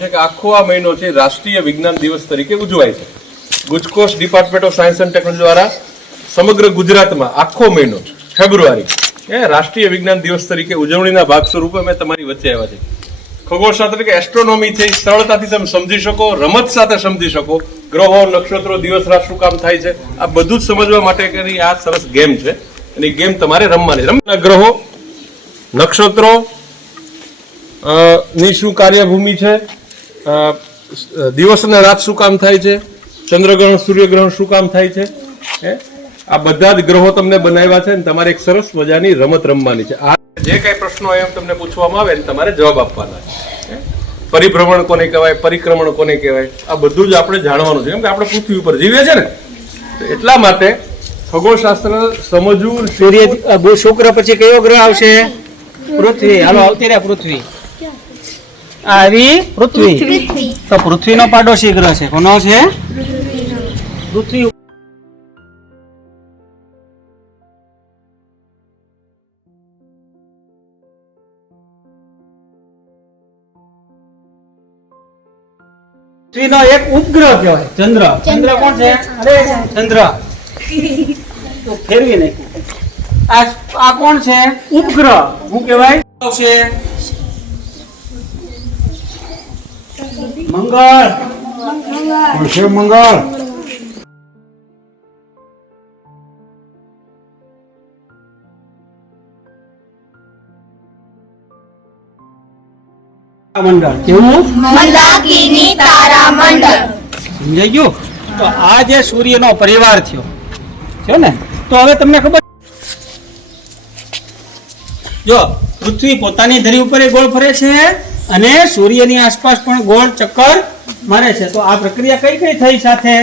છે કે આખો આ મહિનો છે રાષ્ટ્રીય વિજ્ઞાન દિવસ તરીકે ઉજવાય છે. ગુજકોસ્ટ department of science and technology દ્વારા સમગ્ર ગુજરાતમાં આખો મહિનો ફેબ્રુઆરી રાષ્ટ્રીય વિજ્ઞાન દિવસ તરીકે ઉજવણીના ભાગ સ્વરૂપે અમે તમારી વચ્ચે આવ્યા છે. ખગોળશાસ્ત્ર કે એસ્ટ્રોનોમી છે સરળતાથી તમે સમજી શકો, રમત સાથે સમજી શકો. ગ્રહો, નક્ષત્રો, દિવસ રાત શું કામ થાય છે આ બધું જ સમજવા માટે આ સરસ ગેમ છે અને એ ગેમ તમારે રમવાની. ગ્રહો, નક્ષત્રો ની શું કાર્યભૂમિ છે, દિવસ અને રાત શું કામ થાય છે, ચંદ્રગ્રહણ, સૂર્યગ્રહણ શું કામ થાય છે, આ બધા જ ગ્રહો તમને બનાવ્યા છે અને તમારે એક સરસ મજાની રમત રમવાની છે. આ જે કઈ પ્રશ્નો એમ તમને પૂછવામાં આવે ને તમારે જવાબ આપવાના છે. પરિભ્રમણ કોને કહેવાય, પરિક્રમણ કોને કહેવાય, આ બધું જ આપણે જાણવાનું છે. કેમ કે આપણે પૃથ્વી ઉપર જીવીએ છીએ ને, એટલા માટે ખગોળશાસ્ત્ર સમજવું. સૂર્ય, શુક્ર પછી કયો ગ્રહ આવશે? પૃથ્વી. હાલો આવતી રહ્યા પૃથ્વી. આવી પૃથ્વી. તો પૃથ્વીનો પાડોશી ગ્રહ છે. કોનો છે? પૃથ્વી. પૃથ્વીનો એક ઉપગ્રહ કહેવાય ચંદ્ર. ચંદ્ર કોણ છે? અરે ચંદ્ર તો ફેરવી નાખ્યું. આ કોણ છે? ઉપગ્રહ. શું કહેવાય? છે મંગળ. છે મંગળ. મંડળ. કેવું? મંદાકિની તારામંડળ. સમજાઈ ગયું? તો આ જે સૂર્યનો પરિવાર થયો છે ને, તો હવે તમને ખબર, જો પૃથ્વી પોતાની ધરી ઉપર ગોળ ફરે છે અને સૂર્યની આસપાસ પણ ગોળ ચક્કર મારે છે. તો આ પ્રક્રિયા કઈ કઈ થઈ સાથે?